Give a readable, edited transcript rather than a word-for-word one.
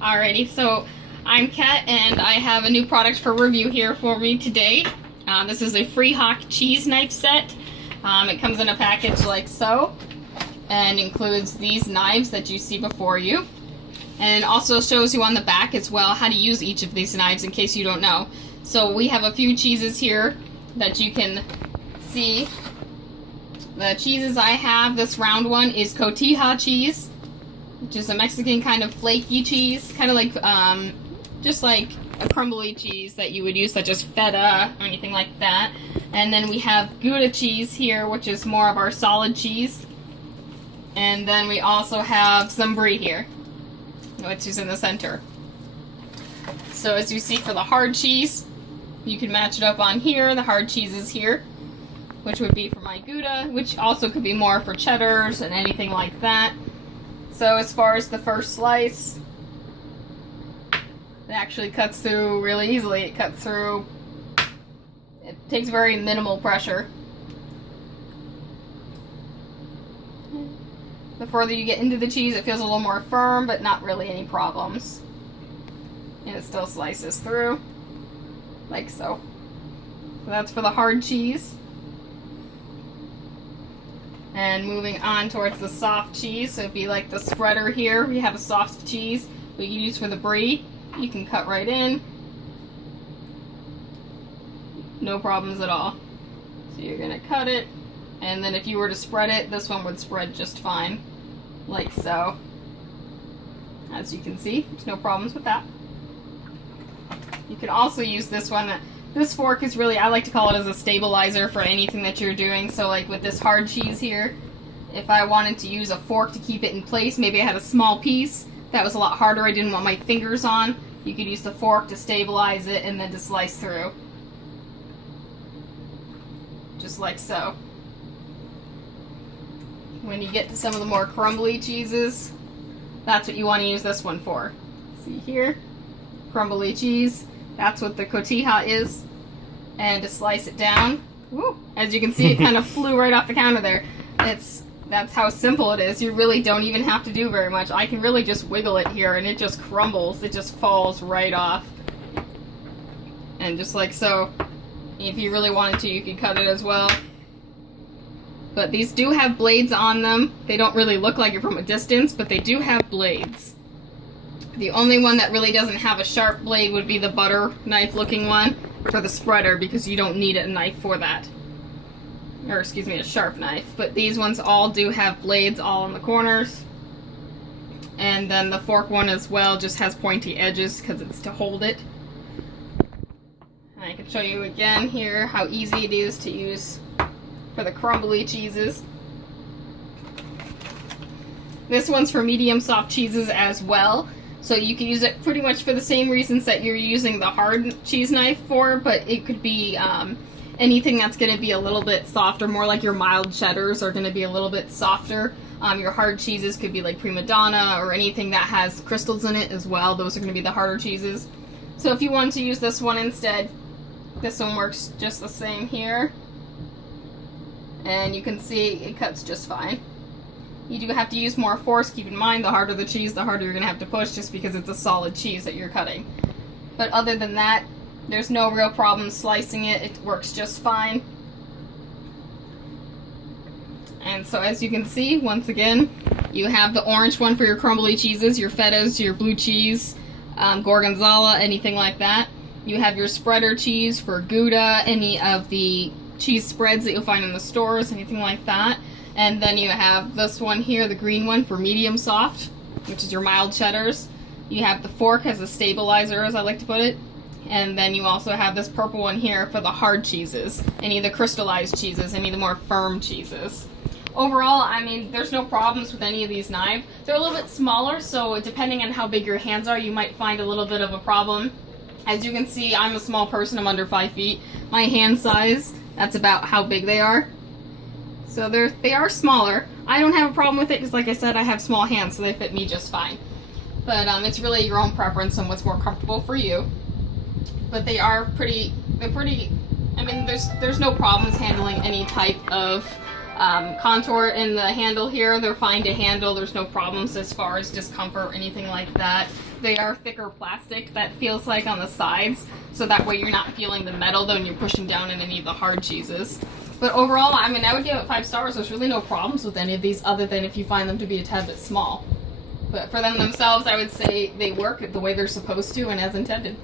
Alrighty, so I'm Kat and I have a new product for review here for me today. This is a FreeHawk Cheese Knife set. It comes in a package like so and includes these knives that you see before you. And it also shows you on the back as well how to use each of these knives in case you don't know. So we have a few cheeses here that you can see. The cheeses I have, this round one is cotija cheese, which is a Mexican kind of flaky cheese, kind of like, just like a crumbly cheese that you would use, such as feta or anything like that. And then we have Gouda cheese here, which is more of our solid cheese. And then we also have some brie here, which is in the center. So as you see for the hard cheese, you can match it up on here. The hard cheese is here, which would be for my Gouda, which also could be more for cheddars and anything like that. So as far as the first slice, it actually cuts through really easily. It cuts through, it takes very minimal pressure. The further you get into the cheese, it feels a little more firm, but not really any problems. And it still slices through, like so. So that's for the hard cheese. And moving on towards the soft cheese, so it'd be like the spreader here. We have a soft cheese we can use for the brie. You can cut right in. No problems at all. So you're gonna cut it, and then if you were to spread it, this one would spread just fine, like so. As you can see, there's no problems with that. You can also use this one. This fork is really, I like to call it as a stabilizer for anything that you're doing. So like with this hard cheese here, if I wanted to use a fork to keep it in place, maybe I had a small piece that was a lot harder, I didn't want my fingers on, you could use the fork to stabilize it and then to slice through. Just like so. When you get to some of the more crumbly cheeses, that's what you want to use this one for. See here? Crumbly cheese. That's what the cotija is. And to slice it down, woo, as you can see, it kind of flew right off the counter there. That's how simple it is. You really don't even have to do very much. I can really just wiggle it here and it just crumbles. It just falls right off. And just like so, if you really wanted to, you could cut it as well. But these do have blades on them. They don't really look like it from a distance, but they do have blades. The only one that really doesn't have a sharp blade would be the butter knife looking one for the spreader, because you don't need a knife for that. Or excuse me, a sharp knife. But these ones all do have blades all in the corners. And then the fork one as well just has pointy edges because it's to hold it. And I can show you again here how easy it is to use for the crumbly cheeses. This one's for medium soft cheeses as well. So you can use it pretty much for the same reasons that you're using the hard cheese knife for, but it could be anything that's going to be a little bit softer, more like your mild cheddars are going to be a little bit softer. Your hard cheeses could be like prima donna or anything that has crystals in it as well. Those are going to be the harder cheeses. So if you want to use this one instead, this one works just the same here. And you can see it cuts just fine. You do have to use more force. Keep in mind, the harder the cheese, the harder you're going to have to push, just because it's a solid cheese that you're cutting. But other than that, there's no real problem slicing it. It works just fine. And so as you can see, once again, you have the orange one for your crumbly cheeses, your fetas, your blue cheese, gorgonzola, anything like that. You have your spreader cheese for Gouda, any of the cheese spreads that you'll find in the stores, anything like that. And then you have this one here, the green one, for medium soft, which is your mild cheddars. You have the fork as a stabilizer, as I like to put it. And then you also have this purple one here for the hard cheeses, any of the crystallized cheeses, any of the more firm cheeses. Overall, I mean, there's no problems with any of these knives. They're a little bit smaller, so depending on how big your hands are, you might find a little bit of a problem. As you can see, I'm a small person, I'm under 5 feet. My hand size, that's about how big they are. So they are smaller. I don't have a problem with it because, like I said, I have small hands, so they fit me just fine. But it's really your own preference on what's more comfortable for you. But they're pretty, I mean, there's no problems handling any type of contour in the handle here. They're fine to handle. There's no problems as far as discomfort or anything like that. They are thicker plastic that feels like on the sides, so that way you're not feeling the metal when you're pushing down in any of the hard cheeses. But overall, I mean, I would give it 5 stars. There's really no problems with any of these other than if you find them to be a tad bit small. But for them themselves, I would say they work the way they're supposed to and as intended.